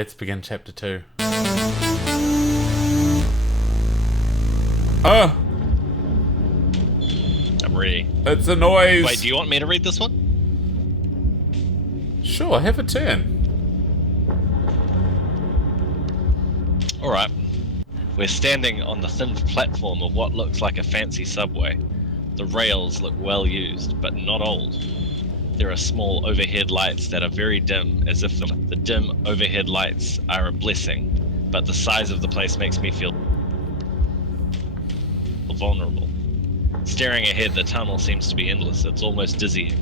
Let's begin chapter 2. Oh! I'm ready. It's a noise! Wait, do you want me to read this one? Sure, have a turn. Alright. We're standing on the thin platform of what looks like a fancy subway. The rails look well used, but not old. There are small overhead lights that are very dim, as if the dim overhead lights are a blessing, but the size of the place makes me feel vulnerable. Staring ahead, the tunnel seems to be endless. It's almost dizzying.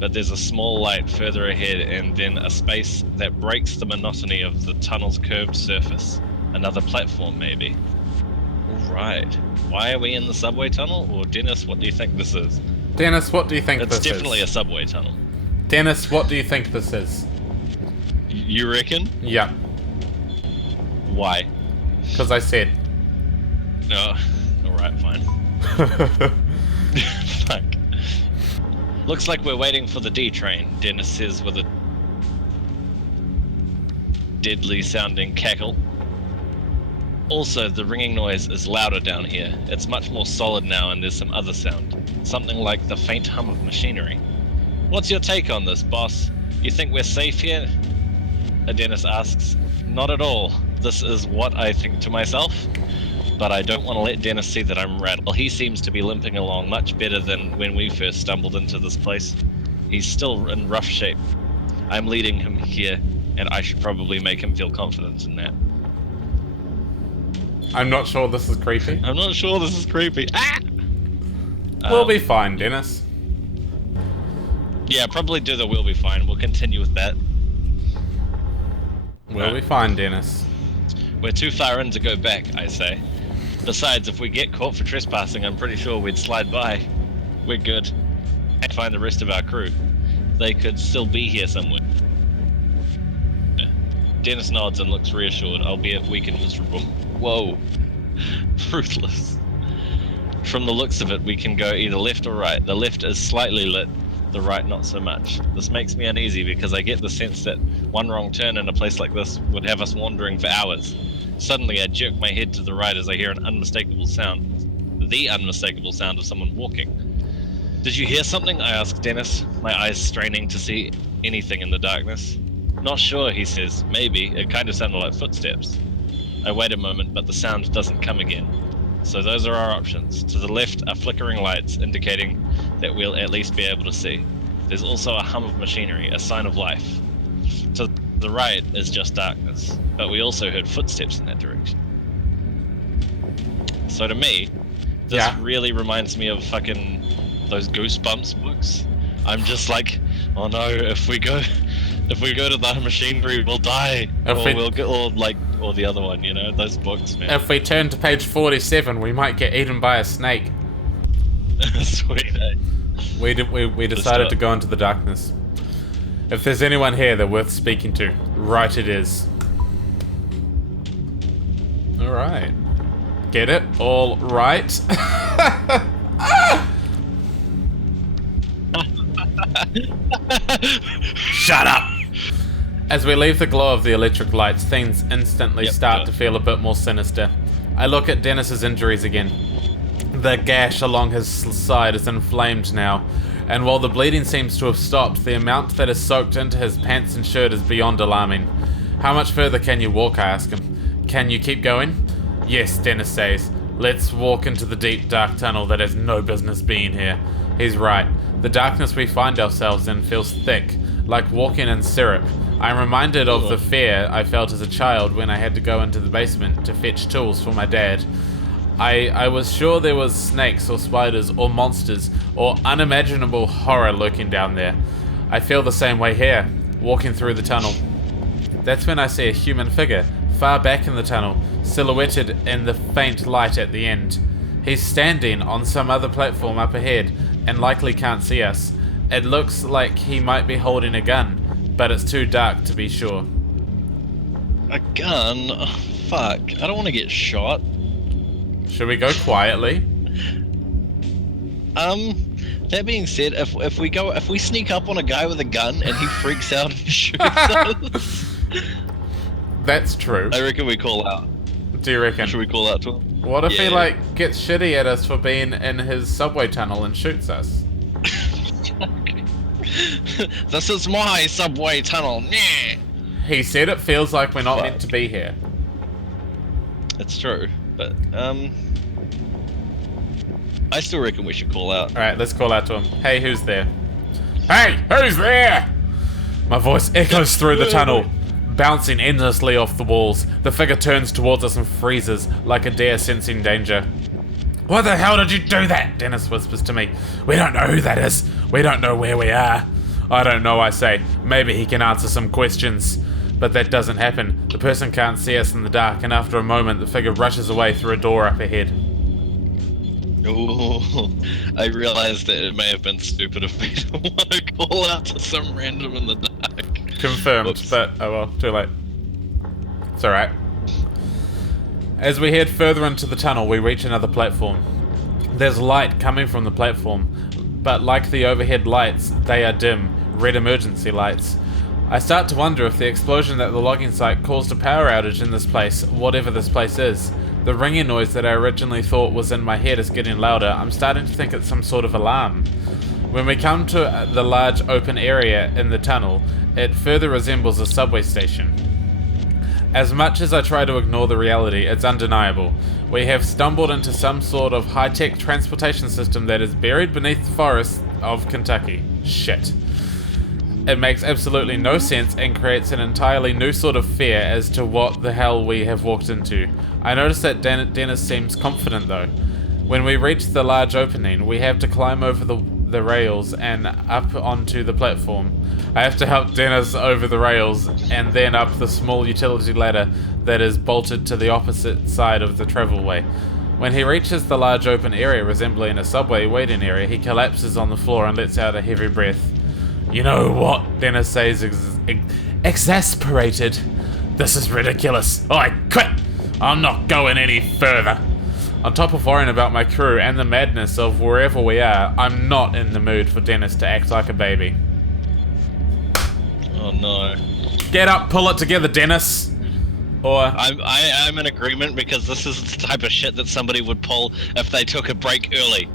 But there's a small light further ahead, and then a space that breaks the monotony of the tunnel's curved surface. Another platform, maybe. Alright. Why are we in the subway tunnel? Or Dennis, what do you think this is? Dennis, what do you think this is? It's definitely a subway tunnel. Dennis, what do you think this is? You reckon? Yeah. Why? Because I said. No. Alright, fine. Fuck. Looks like we're waiting for the D train, Dennis says with a deadly sounding cackle. Also, the ringing noise is louder down here. It's much more solid now, and there's some other sound. Something like the faint hum of machinery. What's your take on this, boss? You think we're safe here? Dennis asks. Not at all. This is what I think to myself. But I don't want to let Dennis see that I'm rattled. He seems to be limping along much better than when we first stumbled into this place. He's still in rough shape. I'm leading him here, and I should probably make him feel confident in that. I'm not sure this is creepy. I'm not sure this is creepy. Ah! We'll be fine, Dennis. Yeah, probably do the we'll be fine. We'll continue with that. We'll be fine, Dennis. We're too far in to go back, I say. Besides, if we get caught for trespassing, I'm pretty sure we'd slide by. We're good. And find the rest of our crew. They could still be here somewhere. Dennis nods and looks reassured, albeit weak and miserable. Whoa. Ruthless. From the looks of it, we can go either left or right. The left is slightly lit, the right not so much. This makes me uneasy because I get the sense that one wrong turn in a place like this would have us wandering for hours. Suddenly I jerk my head to the right as I hear an unmistakable sound. The unmistakable sound of someone walking. Did you hear something? I ask Dennis, my eyes straining to see anything in the darkness. Not sure, he says. Maybe. It kind of sounded like footsteps. I wait a moment, but the sound doesn't come again. So those are our options. To the left are flickering lights, indicating that we'll at least be able to see. There's also a hum of machinery, a sign of life. To the right is just darkness, but we also heard footsteps in that direction. So to me, this really reminds me of fucking those Goosebumps books. I'm just like, oh no, if we go to the machinery, we'll die. Or the other one, you know, those books, man. If we turn to page 47, we might get eaten by a snake. Sweet, eh? We decided to go into the darkness. If there's anyone here they're worth speaking to, right it is. Alright. Get it? All right. Shut up! As we leave the glow of the electric lights, things instantly start to feel a bit more sinister. I look at Dennis's injuries again. The gash along his side is inflamed now, and while the bleeding seems to have stopped, the amount that is soaked into his pants and shirt is beyond alarming. How much further can you walk? I ask him. Can you keep going? Yes, Dennis says. Let's walk into the deep, dark tunnel that has no business being here. He's right. The darkness we find ourselves in feels thick, like walking in syrup. I'm reminded of the fear I felt as a child when I had to go into the basement to fetch tools for my dad. I was sure there was snakes or spiders or monsters or unimaginable horror lurking down there. I feel the same way here, walking through the tunnel. That's when I see a human figure, far back in the tunnel, silhouetted in the faint light at the end. He's standing on some other platform up ahead and likely can't see us. It looks like he might be holding a gun, but it's too dark to be sure. A gun? Oh, fuck. I don't want to get shot. Should we go quietly? That being said, if we sneak up on a guy with a gun and he freaks out and shoots us, That's true. I reckon we call out. Do you reckon? Should we call out to him? What if he, like, gets shitty at us for being in his subway tunnel and shoots us? This is my subway tunnel. Nyeh. He said it feels like we're not meant to be here. It's true, but, I still reckon we should call out. Alright, let's call out to him. Hey, who's there? Hey, who's there? My voice echoes through the tunnel, bouncing endlessly off the walls. The figure turns towards us and freezes, like a deer sensing danger. Why the hell did you do that? Dennis whispers to me. We don't know who that is. We don't know where we are. I don't know, I say. Maybe he can answer some questions. But that doesn't happen. The person can't see us in the dark, and after a moment, the figure rushes away through a door up ahead. Ooh, I realized that it may have been stupid of me to want to call out to some random in the dark. Confirmed, Whoops. but oh well, too late. It's alright. As we head further into the tunnel, we reach another platform. There's light coming from the platform, but like the overhead lights, they are dim, red emergency lights. I start to wonder if the explosion at the logging site caused a power outage in this place, whatever this place is. The ringing noise that I originally thought was in my head is getting louder. I'm starting to think it's some sort of alarm. When we come to the large open area in the tunnel, it further resembles a subway station. As much as I try to ignore the reality, it's undeniable. We have stumbled into some sort of high-tech transportation system that is buried beneath the forests of Kentucky. Shit. It makes absolutely no sense and creates an entirely new sort of fear as to what the hell we have walked into. I notice that Dennis seems confident though. When we reach the large opening, we have to climb over the rails and up onto the platform. I have to help Dennis over the rails and then up the small utility ladder that is bolted to the opposite side of the travelway. When he reaches the large open area resembling a subway waiting area, he collapses on the floor and lets out a heavy breath. You know what? Dennis says exasperated. This is ridiculous. I quit. I'm not going any further. On top of worrying about my crew and the madness of wherever we are, I'm not in the mood for Dennis to act like a baby. Oh no. Get up, pull it together, Dennis. Or I'm in agreement because this is the type of shit that somebody would pull if they took a break early.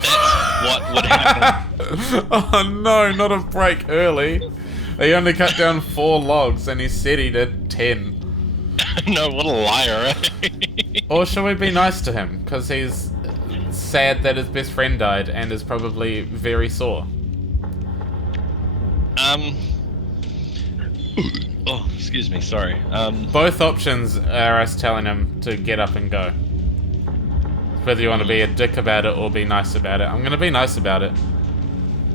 That's what would happen. Oh no, not a break early. He only cut down 4 logs and he said he did 10. No, what a liar, eh? Or should we be nice to him? Because he's sad that his best friend died and is probably very sore. Oh, excuse me, sorry. Both options are us telling him to get up and go. Whether you want to be a dick about it or be nice about it. I'm going to be nice about it.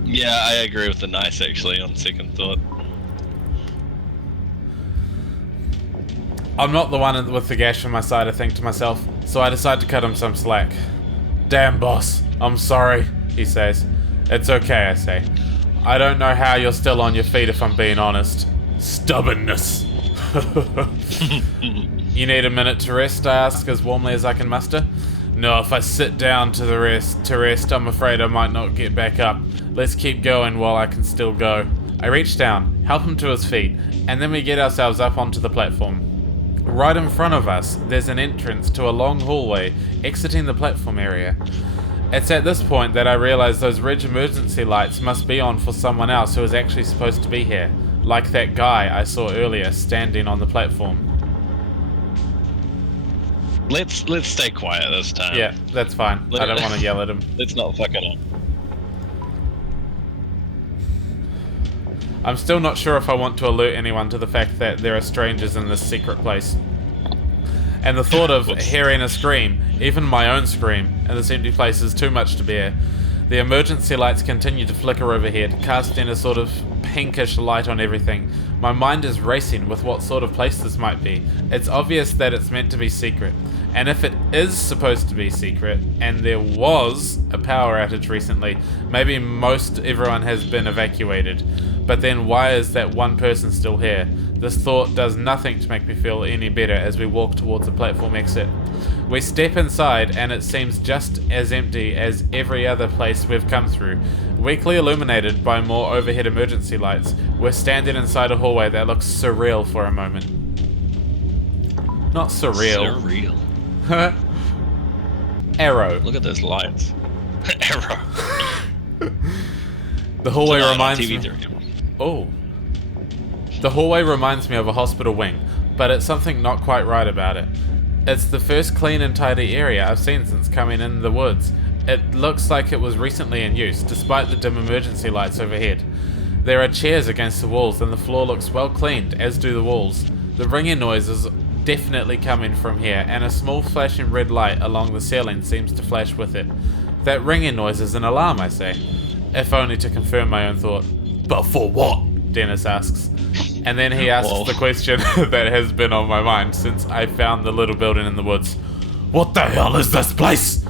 Yeah, I agree with the nice, actually, on second thought. I'm not the one with the gash on my side, I think to myself, so I decide to cut him some slack. Damn, boss. I'm sorry, he says. It's okay, I say. I don't know how you're still on your feet if I'm being honest. Stubbornness. You need a minute to rest, I ask as warmly as I can muster. No, if I sit down to rest, I'm afraid I might not get back up. Let's keep going while I can still go. I reach down, help him to his feet, and then we get ourselves up onto the platform. Right in front of us, there's an entrance to a long hallway exiting the platform area. It's at this point that I realize those red emergency lights must be on for someone else who is actually supposed to be here, like that guy I saw earlier standing on the platform. Let's stay quiet this time. Yeah, that's fine. I don't want to yell at him. Let's not fuck it up. I'm still not sure if I want to alert anyone to the fact that there are strangers in this secret place. And the thought of hearing a scream, even my own scream, in this empty place is too much to bear. The emergency lights continue to flicker overhead, casting a sort of pinkish light on everything. My mind is racing with what sort of place this might be. It's obvious that it's meant to be secret. And if it is supposed to be secret, and there was a power outage recently, maybe everyone has been evacuated. But then why is that one person still here? This thought does nothing to make me feel any better as we walk towards the platform exit. We step inside and it seems just as empty as every other place we've come through. Weakly illuminated by more overhead emergency lights, we're standing inside a hallway that looks surreal for a moment. Not surreal. Surreal. Arrow. Look at those lights. Arrow. The hallway Tonight on reminds TV me... 30. Oh. The hallway reminds me of a hospital wing, but it's something not quite right about it. It's the first clean and tidy area I've seen since coming in the woods. It looks like it was recently in use, despite the dim emergency lights overhead. There are chairs against the walls, and the floor looks well cleaned, as do the walls. The ringing noise is definitely coming from here, and a small flashing red light along the ceiling seems to flash with it. That ringing noise is an alarm, I say. If only to confirm my own thought. But for what? Dennis asks. And then he asks the question that has been on my mind since I found the little building in the woods. What the hell is this place?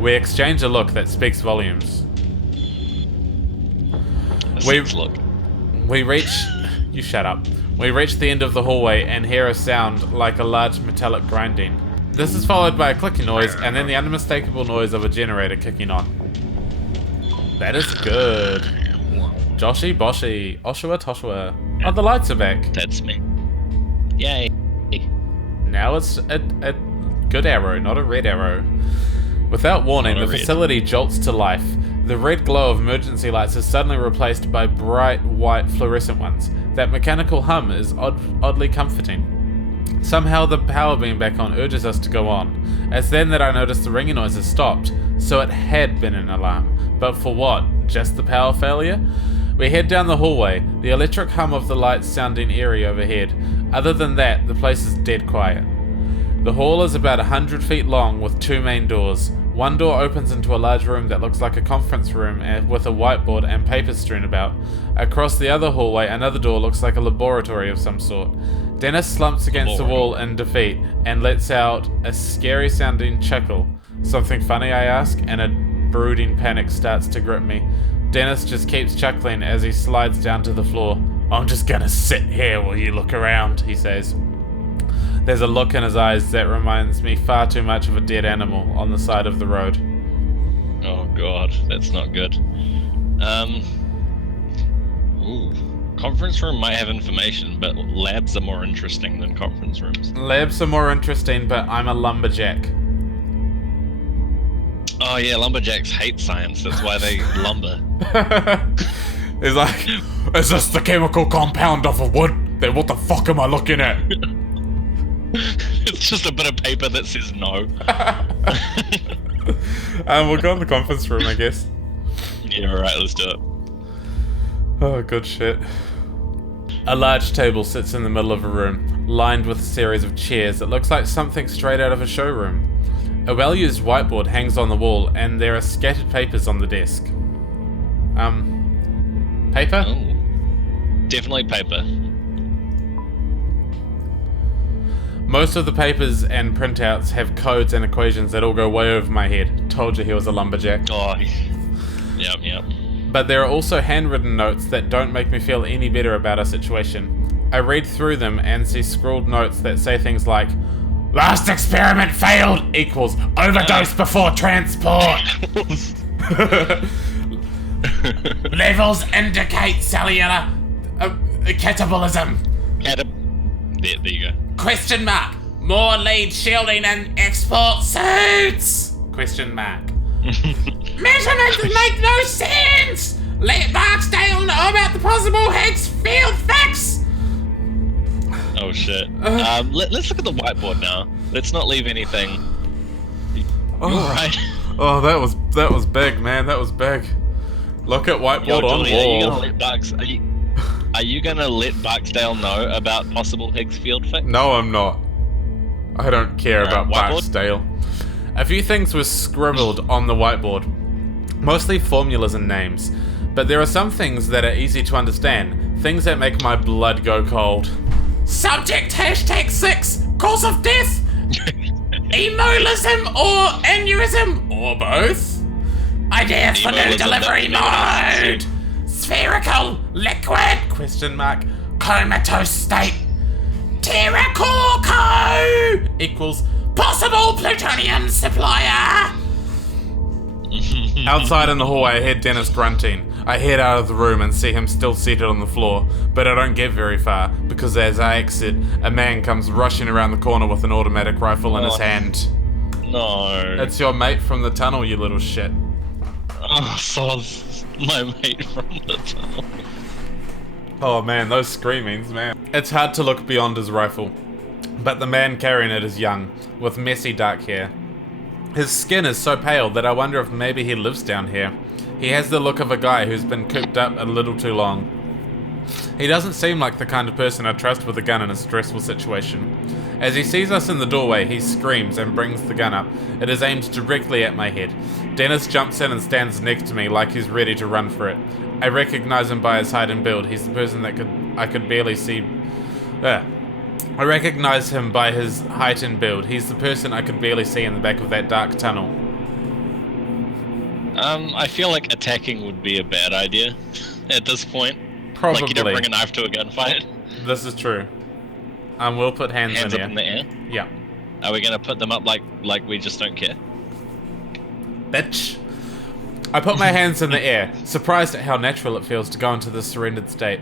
We exchange a look that speaks volumes. We reach... You shut up. We reach the end of the hallway and hear a sound like a large metallic grinding. This is followed by a clicking noise and then the unmistakable noise of a generator kicking on. That is good. Joshi Boshi, Oshua Toshua. Oh, the lights are back. That's me. Yay. Now it's a good arrow, not a red arrow. Without warning, the facility jolts to life. The red glow of emergency lights is suddenly replaced by bright white fluorescent ones. That mechanical hum is oddly comforting. Somehow the power being back on urges us to go on. It's then that I notice the ringing noise has stopped, so it had been an alarm. But for what? Just the power failure? We head down the hallway, the electric hum of the lights sounding eerie overhead. Other than that, the place is dead quiet. The hall is about 100 feet long with two main doors. One door opens into a large room that looks like a conference room with a whiteboard and papers strewn about. Across the other hallway, another door looks like a laboratory of some sort. Dennis slumps against the wall in defeat and lets out a scary sounding chuckle. Something funny, I ask, and a brooding panic starts to grip me. Dennis just keeps chuckling as he slides down to the floor. I'm just gonna sit here while you look around, he says. There's a look in his eyes that reminds me far too much of a dead animal on the side of the road. Oh god, that's not good. Conference room might have information, but labs are more interesting than conference rooms. Labs are more interesting, but I'm a lumberjack. Oh yeah, lumberjacks hate science, that's why they lumber. It's like, is this the chemical compound of a wood? Then what the fuck am I looking at? It's just a bit of paper that says no. We'll go in the conference room, I guess. Yeah, alright, let's do it. Oh, good shit. A large table sits in the middle of a room, lined with a series of chairs that looks like something straight out of a showroom. A well-used whiteboard hangs on the wall, and there are scattered papers on the desk. Paper? Oh, definitely paper. Most of the papers and printouts have codes and equations that all go way over my head. Told you he was a lumberjack. Oh, yep. But there are also handwritten notes that don't make me feel any better about our situation. I read through them and see scrawled notes that say things like, last experiment failed equals overdose before transport. Levels indicate cellular catabolism. There you go. Question mark. More lead shielding and export suits. Question mark. Measurements make no sense. Let Barksdale know about the possible Higgs field fix. Oh shit. Let's look at the whiteboard now. Let's not leave anything. You're right. Oh, that was big, man. That was big. Look at whiteboard on wall. Are you gonna let Barksdale know about possible Higgs field fix? No, I'm not. I don't care about whiteboard? Barksdale. A few things were scribbled on the whiteboard, mostly formulas and names, but there are some things that are easy to understand, things that make my blood go cold. Subject #6, cause of death, emolism or aneurysm, or both. Ideas for new delivery mode. Spherical, liquid, question mark, comatose state. Terracorco equals possible plutonium supplier. Outside in the hallway, I hear Dennis grunting. I head out of the room and see him still seated on the floor, but I don't get very far, because as I exit, a man comes rushing around the corner with an automatic rifle in his hand. No. It's your mate from the tunnel, you little shit. Oh, soz. My mate from the tunnel. Oh man, those screamings, man. It's hard to look beyond his rifle, but the man carrying it is young, with messy dark hair. His skin is so pale that I wonder if maybe he lives down here. He has the look of a guy who's been cooped up a little too long. He doesn't seem like the kind of person I'd trust with a gun in a stressful situation. As he sees us in the doorway, he screams and brings the gun up. It is aimed directly at my head. Dennis jumps in and stands next to me like he's ready to run for it. I recognize him by his height and build. He's the person that I could barely see. I recognize him by his height and build. He's the person I could barely see in the back of that dark tunnel. I feel like attacking would be a bad idea at this point. Probably. Like, you don't bring a knife to a gunfight. This is true. We'll put hands Hands in up in the air? Yeah. Are we gonna put them up like we just don't care? Bitch. I put my hands in the air, surprised at how natural it feels to go into this surrendered state.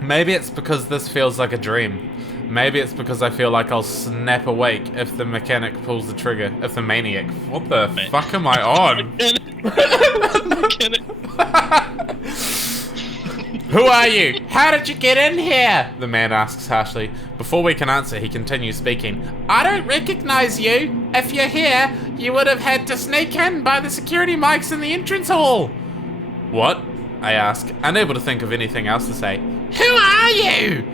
Maybe it's because this feels like a dream. Maybe it's because I feel like I'll snap awake if the mechanic pulls the trigger. If the maniac. What the fuck am I on? Mechanic. Who are you? How did you get in here? The man asks harshly. Before we can answer, he continues speaking. I don't recognize you. If you're here, you would have had to sneak in by the security mics in the entrance hall. What? I ask, unable to think of anything else to say. Who are you?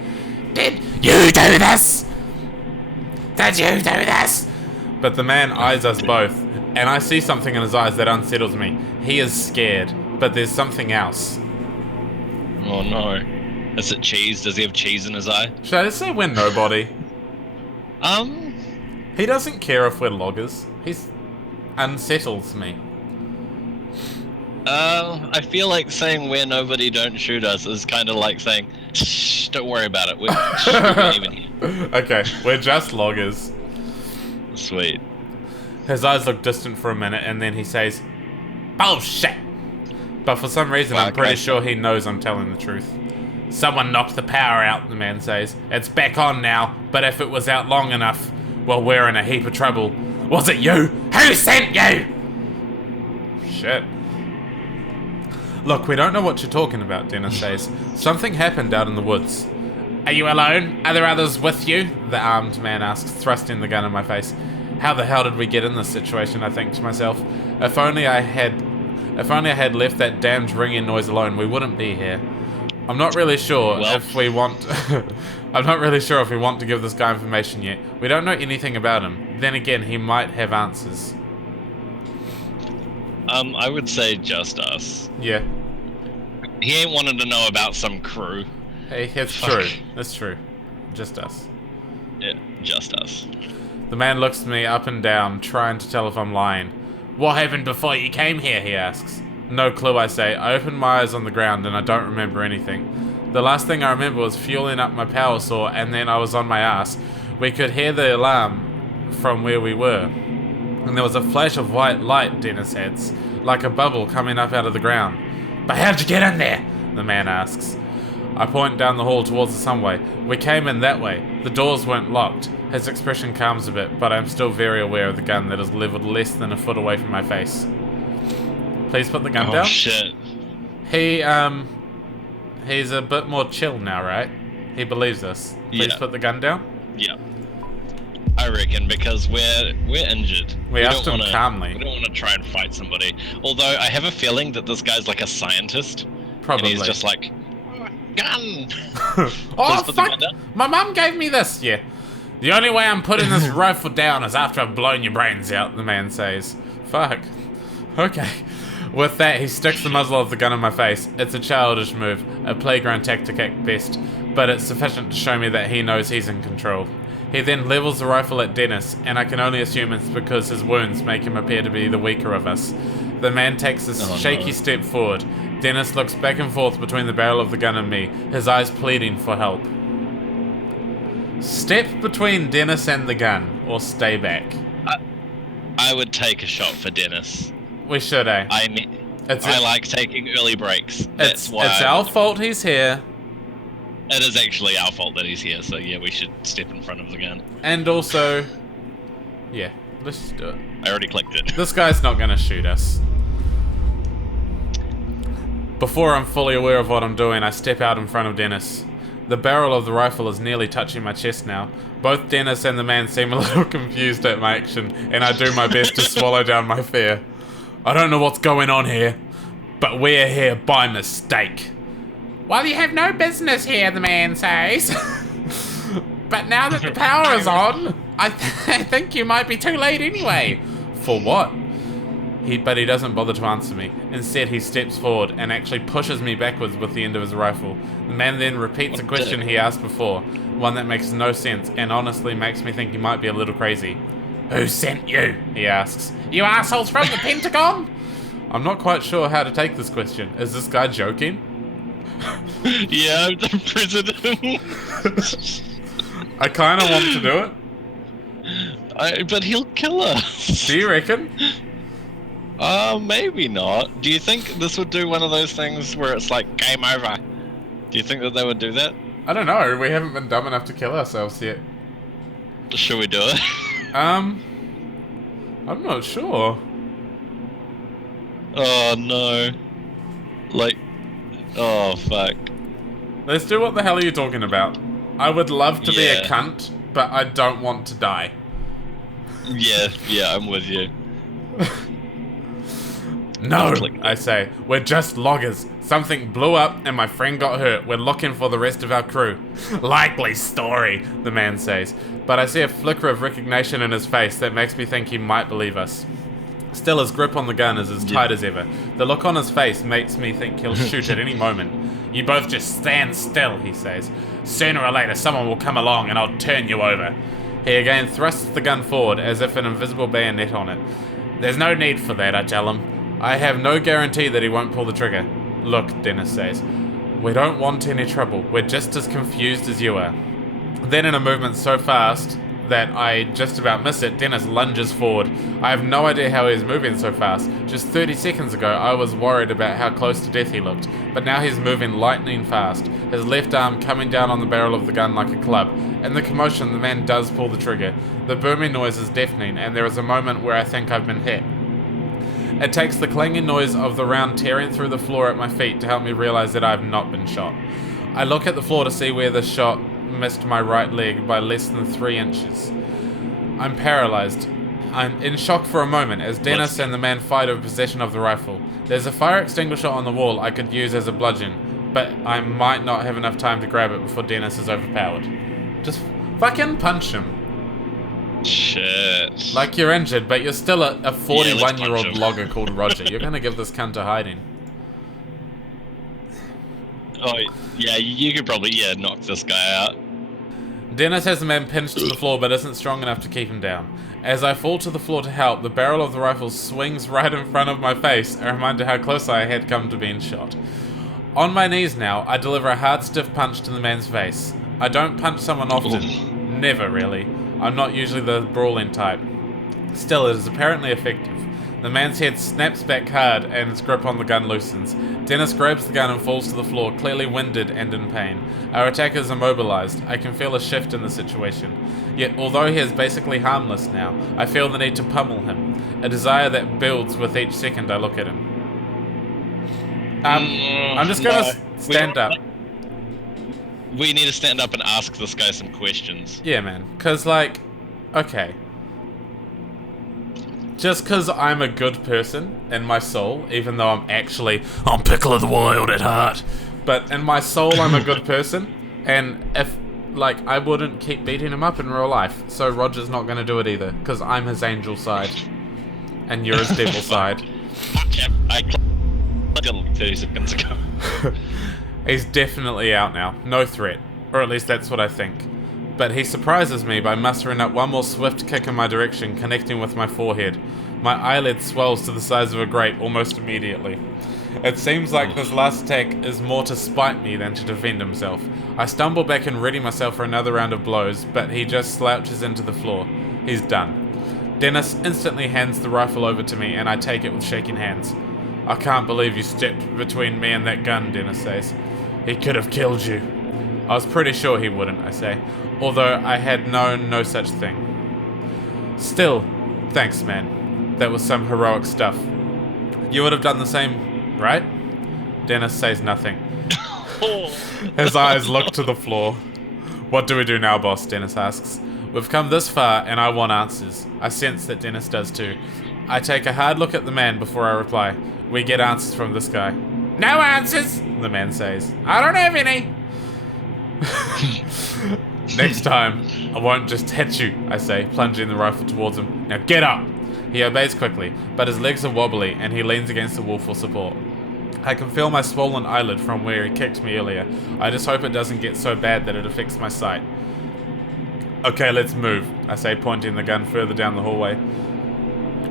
Did you do this? Did you do this? But the man eyes us both, and I see something in his eyes that unsettles me. He is scared, but there's something else. Oh no. Is it cheese? Does he have cheese in his eye? Should I just say we're nobody? He doesn't care if we're loggers. He's unsettles me. I feel like saying we're nobody, don't shoot us is kind of like saying, shh, don't worry about it. We're even here. Okay, we're just loggers. Sweet. His eyes look distant for a minute, and then he says, bullshit! But for some reason, I'm pretty sure he knows I'm telling the truth. Someone knocked the power out, the man says. It's back on now, but if it was out long enough, well, we're in a heap of trouble. Was it you? Who sent you? Shit. Look, we don't know what you're talking about, Dennis says. Something happened out in the woods. Are you alone? Are there others with you? The armed man asks, thrusting the gun in my face. How the hell did we get in this situation, I think to myself. If only I had left that damned ringing noise alone, we wouldn't be here. I'm not really sure if we want... I'm not really sure if we want to give this guy information yet. We don't know anything about him. Then again, he might have answers. I would say just us. Yeah. He ain't wanted to know about some crew. Hey, it's true. It's true. Just us. Yeah, just us. The man looks at me up and down, trying to tell if I'm lying. What happened before you came here, he asks. No clue, I say. I open my eyes on the ground and I don't remember anything. The last thing I remember was fueling up my power saw and then I was on my ass. We could hear the alarm from where we were. And there was a flash of white light, Dennis adds, like a bubble coming up out of the ground. But how'd you get in there? The man asks. I point down the hall towards the sunway. We came in that way. The doors weren't locked. His expression calms a bit, but I'm still very aware of the gun that is leveled less than a foot away from my face. Please put the gun down. Oh shit. He's a bit more chill now, right? He believes us. Please put the gun down. Yeah. I reckon because we're injured. We asked him calmly. We don't want to try and fight somebody. Although I have a feeling that this guy's like a scientist. Probably. And he's just like, gun. Oh fuck! My mum gave me this. Yeah. The only way I'm putting this rifle down is after I've blown your brains out. The man says. Fuck. Okay. With that, he sticks the muzzle of the gun in my face. It's a childish move, a playground tactic at best, but it's sufficient to show me that he knows he's in control. He then levels the rifle at Dennis, and I can only assume it's because his wounds make him appear to be the weaker of us. The man takes a shaky step forward. Dennis looks back and forth between the barrel of the gun and me, his eyes pleading for help. Step between Dennis and the gun, or stay back. I would take a shot for Dennis. We should, eh? I like taking early breaks. It's our fault he's here. It is actually our fault that he's here, so yeah, we should step in front of the gun. And also... Yeah, let's just do it. I already clicked it. This guy's not gonna shoot us. Before I'm fully aware of what I'm doing, I step out in front of Dennis. The barrel of the rifle is nearly touching my chest now. Both Dennis and the man seem a little confused at my action, and I do my best to swallow down my fear. I don't know what's going on here, but we're here by mistake. Well, you have no business here, the man says. But now that the power is on, I think you might be too late anyway. For what? But he doesn't bother to answer me. Instead, he steps forward and actually pushes me backwards with the end of his rifle. The man then repeats a question he asked before, one that makes no sense and honestly makes me think he might be a little crazy. Who sent you? He asks. You assholes from the Pentagon? I'm not quite sure how to take this question. Is this guy joking? Yeah, I'm the president. I kind of want to do it. But he'll kill us. Do you reckon? Maybe not. Do you think this would do one of those things where it's like, game over? Do you think that they would do that? I don't know. We haven't been dumb enough to kill ourselves yet. Should we do it? I'm not sure. Oh, no. Like, oh, fuck. Let's do what the hell are you talking about? I would love to be a cunt, but I don't want to die. Yeah, I'm with you. No, I say. We're just loggers. Something blew up and my friend got hurt. We're looking for the rest of our crew. Likely story, the man says. But I see a flicker of recognition in his face that makes me think he might believe us. Still, his grip on the gun is as tight as ever. The look on his face makes me think he'll shoot at any moment. You both just stand still, he says. Sooner or later, someone will come along and I'll turn you over. He again thrusts the gun forward as if an invisible bayonet on it. There's no need for that, I tell him. I have no guarantee that he won't pull the trigger. Look, Dennis says. We don't want any trouble. We're just as confused as you are. Then in a movement so fast that I just about miss it, Dennis lunges forward. I have no idea how he is moving so fast. Just 30 seconds ago, I was worried about how close to death he looked, but now he's moving lightning fast, his left arm coming down on the barrel of the gun like a club. In the commotion, the man does pull the trigger. The booming noise is deafening, and there is a moment where I think I've been hit. It takes the clanging noise of the round tearing through the floor at my feet to help me realize that I have not been shot. I look at the floor to see where the shot missed my right leg by less than 3 inches. I'm paralyzed. I'm in shock for a moment as Dennis and the man fight over possession of the rifle. There's a fire extinguisher on the wall I could use as a bludgeon, but I might not have enough time to grab it before Dennis is overpowered. Just fucking punch him. Shit. Like you're injured, but you're still a 41-year-old logger called Roger. You're gonna give this cunt a hiding. Oh, yeah, you could probably, knock this guy out. Dennis has the man pinched to the floor, but isn't strong enough to keep him down. As I fall to the floor to help, the barrel of the rifle swings right in front of my face, a reminder how close I had come to being shot. On my knees now, I deliver a hard, stiff punch to the man's face. I don't punch someone often. Never, really. I'm not usually the brawling type. Still, it is apparently effective. The man's head snaps back hard and his grip on the gun loosens. Dennis grabs the gun and falls to the floor, clearly winded and in pain. Our attackers are mobilized. I can feel a shift in the situation. Yet, although he is basically harmless now, I feel the need to pummel him. A desire that builds with each second I look at him. I'm just gonna stand up. We need to stand up and ask this guy some questions. Yeah, man. Cause, like, okay. Just because I'm a good person in my soul, even though I'm Pickle of the Wild at heart. But in my soul, I'm a good person. And if, like, I wouldn't keep beating him up in real life. So Roger's not going to do it either. Because I'm his angel side. And you're his devil side. I clicked 30 seconds ago. He's definitely out now. No threat. Or at least that's what I think. But he surprises me by mustering up one more swift kick in my direction, connecting with my forehead. My eyelid swells to the size of a grape almost immediately. It seems like this last attack is more to spite me than to defend himself. I stumble back and ready myself for another round of blows, but he just slouches into the floor. He's done. Dennis instantly hands the rifle over to me, and I take it with shaking hands. I can't believe you stepped between me and that gun, Dennis says. He could have killed you. I was pretty sure he wouldn't, I say, although I had known no such thing. Still, thanks, man. That was some heroic stuff. You would have done the same, right? Dennis says nothing. His eyes look to the floor. What do we do now, boss? Dennis asks. We've come this far, and I want answers. I sense that Dennis does too. I take a hard look at the man before I reply. We get answers from this guy. No answers, the man says. I don't have any. Next time, I won't just hit you, I say, plunging the rifle towards him. Now get up! He obeys quickly, but his legs are wobbly and he leans against the wall for support. I can feel my swollen eyelid from where he kicked me earlier. I just hope it doesn't get so bad that it affects my sight. Okay, let's move, I say, pointing the gun further down the hallway.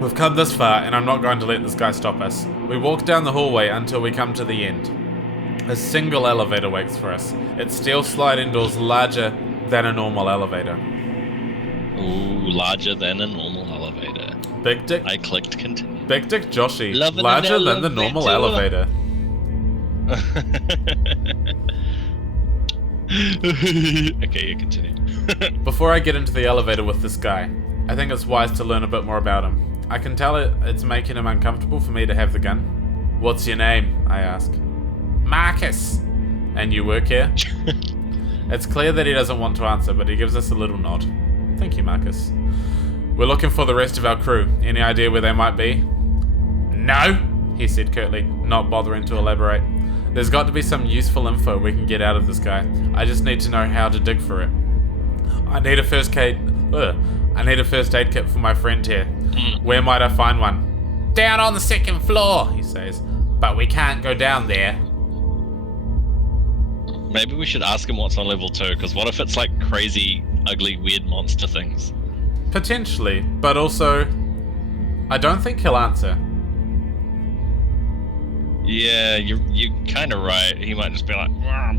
We've come this far, and I'm not going to let this guy stop us. We walk down the hallway until we come to the end. A single elevator waits for us. Its steel sliding doors larger than a normal elevator. Ooh, larger than a normal elevator. Big Dick. I clicked continue. Big Dick Joshy. Loving Larger an than the normal elevator. Okay, you continue. Before I get into the elevator with this guy, I think it's wise to learn a bit more about him. I can tell it's making him uncomfortable for me to have the gun. What's your name? I ask. Marcus. And you work here? It's clear that he doesn't want to answer, but he gives us a little nod. Thank you, Marcus. We're looking for the rest of our crew. Any idea where they might be? No, he said curtly, not bothering to elaborate. There's got to be some useful info we can get out of this guy. I just need to know how to dig for it. I need a first aid kit for my friend here. Where might I find one? Down on the second floor, he says. But we can't go down there. Maybe we should ask him what's on level 2, because what if it's like crazy, ugly, weird monster things? Potentially, but also, I don't think he'll answer. Yeah, you're kind of right. He might just be like,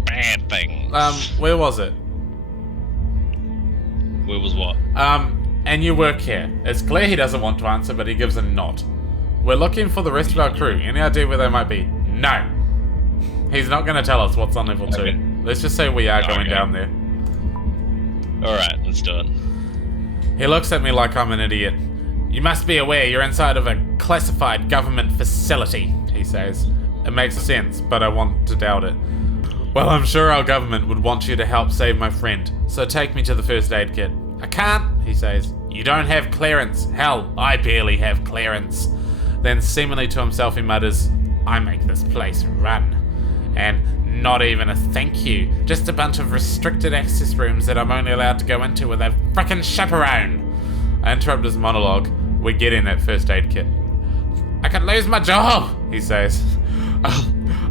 bad things. Where was it? Where was what? And you work here. It's clear he doesn't want to answer, but he gives a nod. We're looking for the rest of our crew. Any idea where they might be? No. He's not going to tell us what's on level 2. Okay. Let's just say we are going down there. Alright, let's do it. He looks at me like I'm an idiot. You must be aware you're inside of a classified government facility, he says. It makes sense, but I want to doubt it. Well, I'm sure our government would want you to help save my friend, so take me to the first aid kit. I can't, he says. You don't have clearance. Hell, I barely have clearance. Then, seemingly to himself, he mutters, I make this place run. And not even a thank you. Just a bunch of restricted access rooms that I'm only allowed to go into with a frickin' chaperone. I interrupt his monologue. We get in that first aid kit. I could lose my job, he says.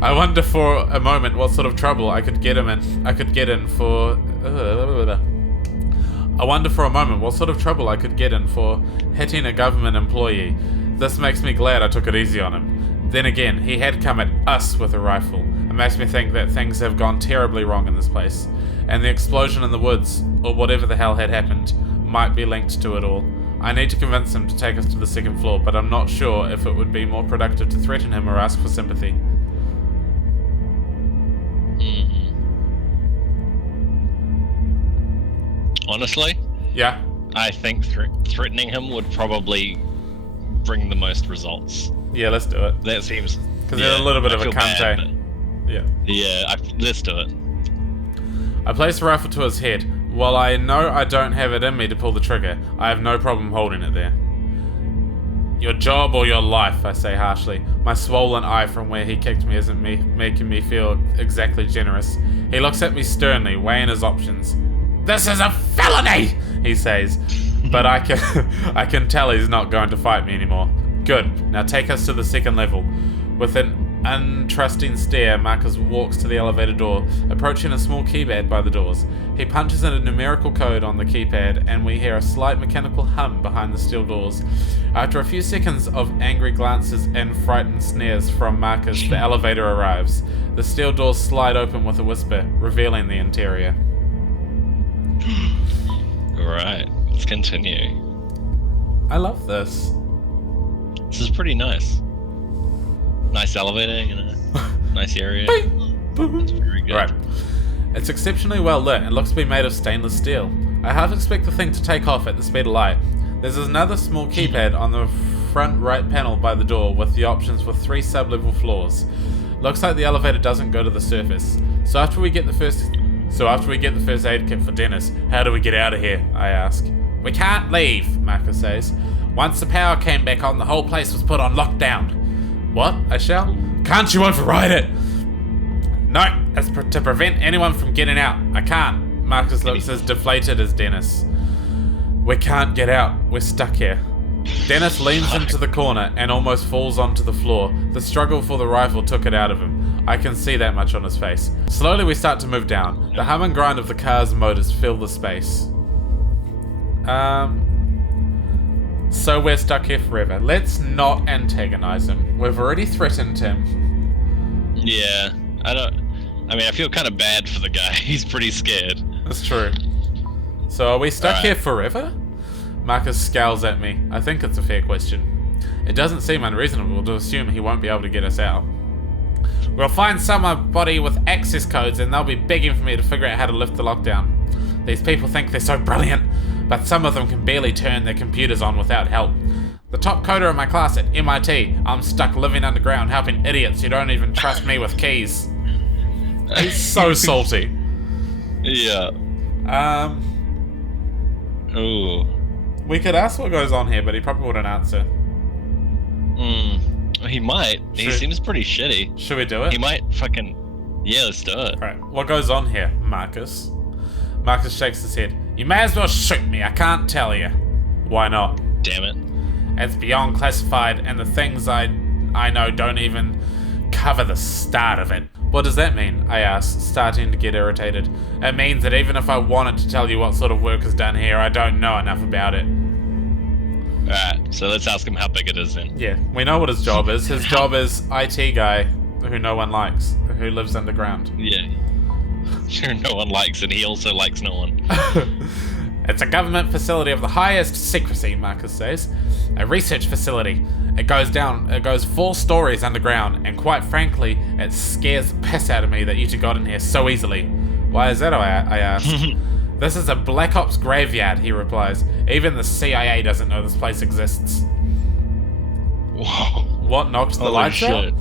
I wonder for a moment what sort of trouble I could get in for hitting a government employee. This makes me glad I took it easy on him. Then again, he had come at us with a rifle. It makes me think that things have gone terribly wrong in this place. And the explosion in the woods, or whatever the hell had happened, might be linked to it all. I need to convince him to take us to the second floor, but I'm not sure if it would be more productive to threaten him or ask for sympathy. Honestly? Yeah? I think threatening him would probably bring the most results. Yeah, let's do it. That seems... Because they're a little bit of a cunt, Yeah. Yeah, let's do it. I place the rifle to his head. While I know I don't have it in me to pull the trigger, I have no problem holding it there. Your job or your life, I say harshly. My swollen eye from where he kicked me isn't making me feel exactly generous. He looks at me sternly, weighing his options. This is a felony, he says. But I can tell he's not going to fight me anymore. Good. Now take us to the second level. With an untrusting stare, Marcus walks to the elevator door, approaching a small keypad by the doors. He punches in a numerical code on the keypad, and we hear a slight mechanical hum behind the steel doors. After a few seconds of angry glances and frightened sneers from Marcus, the elevator arrives. The steel doors slide open with a whisper, revealing the interior. Alright, let's continue. I love this. This is pretty nice. Nice elevator, you know. Nice area. It's very good. Right. It's exceptionally well lit and looks to be made of stainless steel. I half expect the thing to take off at the speed of light. There's another small keypad on the front right panel by the door with the options for 3 sub-level floors. Looks like the elevator doesn't go to the surface. So after we get the first aid kit for Dennis, how do we get out of here? I ask. We can't leave, Marcus says. Once the power came back on, the whole place was put on lockdown. What? I shout. Can't you override it? No, that's to prevent anyone from getting out. I can't. Marcus looks as deflated as Dennis. We can't get out. We're stuck here. Dennis leans into the corner and almost falls onto the floor. The struggle for the rifle took it out of him. I can see that much on his face. Slowly we start to move down. The hum and grind of the car's motors fill the space. So we're stuck here forever. Let's not antagonize him. We've already threatened him. Yeah, I feel kind of bad for the guy. He's pretty scared. That's true. So are we stuck here forever? Marcus scowls at me. I think it's a fair question. It doesn't seem unreasonable to assume he won't be able to get us out. We'll find somebody with access codes and they'll be begging for me to figure out how to lift the lockdown. These people think they're so brilliant, but some of them can barely turn their computers on without help. The top coder in my class at MIT, I'm stuck living underground helping idiots who don't even trust me with keys. He's so salty. Yeah. Ooh. We could ask what goes on here, but he probably wouldn't answer. He might. He seems pretty shitty. Should we do it? He might fucking... Yeah, let's do it. Right. What goes on here, Marcus? Marcus shakes his head. You may as well shoot me, I can't tell you. Why not? Damn it. It's beyond classified, and the things I know don't even cover the start of it. What does that mean? I ask, starting to get irritated. It means that even if I wanted to tell you what sort of work is done here, I don't know enough about it. Alright, so let's ask him how big it is then. Yeah, we know what his job is. His job is IT guy who no one likes, who lives underground. Yeah. Sure, no one likes, and he also likes no one. It's a government facility of the highest secrecy, Marcus says. A research facility. It goes 4 stories underground, and quite frankly, it scares the piss out of me that you two got in here so easily. Why is that, I ask? This is a Black Ops graveyard, he replies. Even the CIA doesn't know this place exists. Whoa. What knocked the lights out?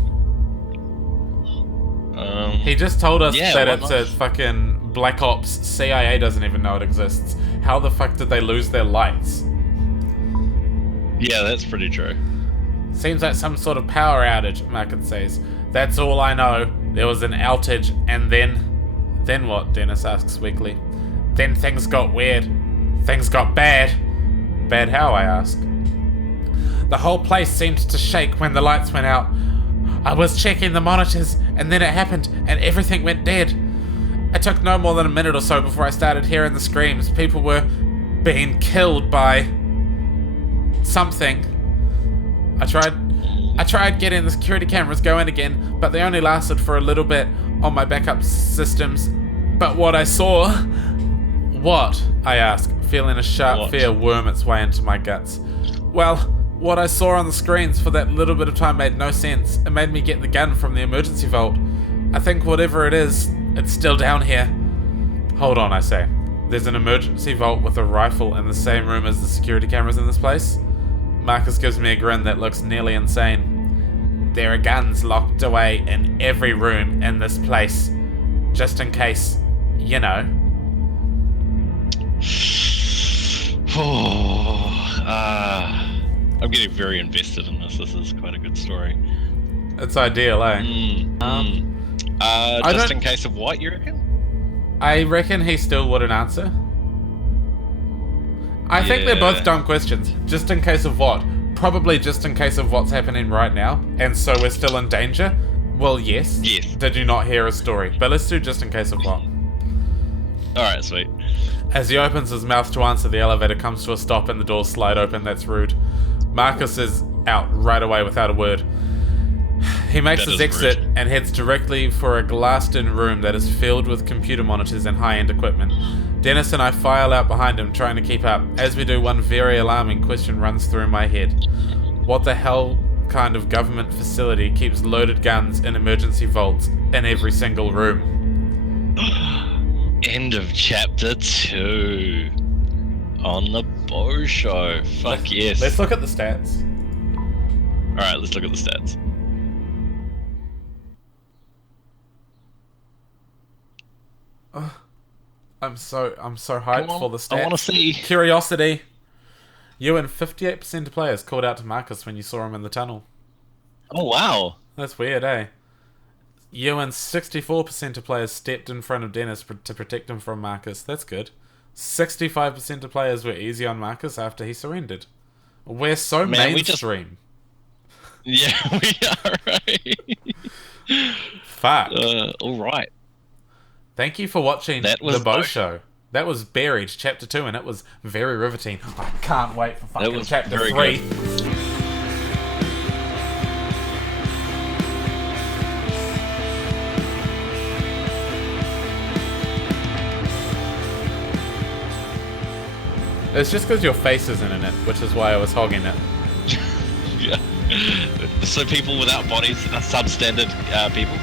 He just told us that it's a fucking Black Ops. CIA doesn't even know it exists. How the fuck did they lose their lights? Yeah, that's pretty true. Seems like some sort of power outage, Marcus says. That's all I know. There was an outage, and then... Then what? Dennis asks weakly. Then things got weird. Things got bad. Bad how? I ask. The whole place seemed to shake when the lights went out. I was checking the monitors, and then it happened, and everything went dead. It took no more than a minute or so before I started hearing the screams. People were being killed by... something. I tried getting the security cameras going again, but they only lasted for a little bit on my backup systems. But what I saw... What? I ask, feeling a sharp fear worm its way into my guts. Well, what I saw on the screens for that little bit of time made no sense. It made me get the gun from the emergency vault. I think whatever it is, it's still down here. Hold on, I say. There's an emergency vault with a rifle in the same room as the security cameras in this place? Marcus gives me a grin that looks nearly insane. There are guns locked away in every room in this place. Just in case, you know. I'm getting very invested in this. This is quite a good story. It's ideal, eh? Just in case of what, you reckon? I reckon he still wouldn't answer. I think they're both dumb questions. Just in case of what? Probably just in case of what's happening right now, and so we're still in danger? Well, yes. Yes. Did you not hear a story? But let's do just in case of what. Alright, sweet. As he opens his mouth to answer, the elevator comes to a stop and the doors slide open. That's rude. Marcus is out right away without a word. He makes his exit and heads directly for a glassed-in room that is filled with computer monitors and high-end equipment. Dennis and I file out behind him, trying to keep up. As we do, one very alarming question runs through my head. What the hell kind of government facility keeps loaded guns in emergency vaults in every single room? End of chapter 2 on the Bosho. Fuck yes. Let's look at the stats. Alright, let's look at the stats. I'm so hyped for the stats. I want to see. Curiosity. You and 58% of players called out to Marcus when you saw him in the tunnel. Oh wow. That's weird, eh? You and 64% of players stepped in front of Dennis to protect him from Marcus. That's good. 65% of players were easy on Marcus after he surrendered. We're so mainstream. Yeah, we are, right? Fuck. Alright. Thank you for watching The Bosho. That was Buried, Chapter 2, and it was very riveting. I can't wait for fucking Chapter 3. Good. It's just because your face isn't in it, which is why I was hogging it. Yeah. So people without bodies are substandard people?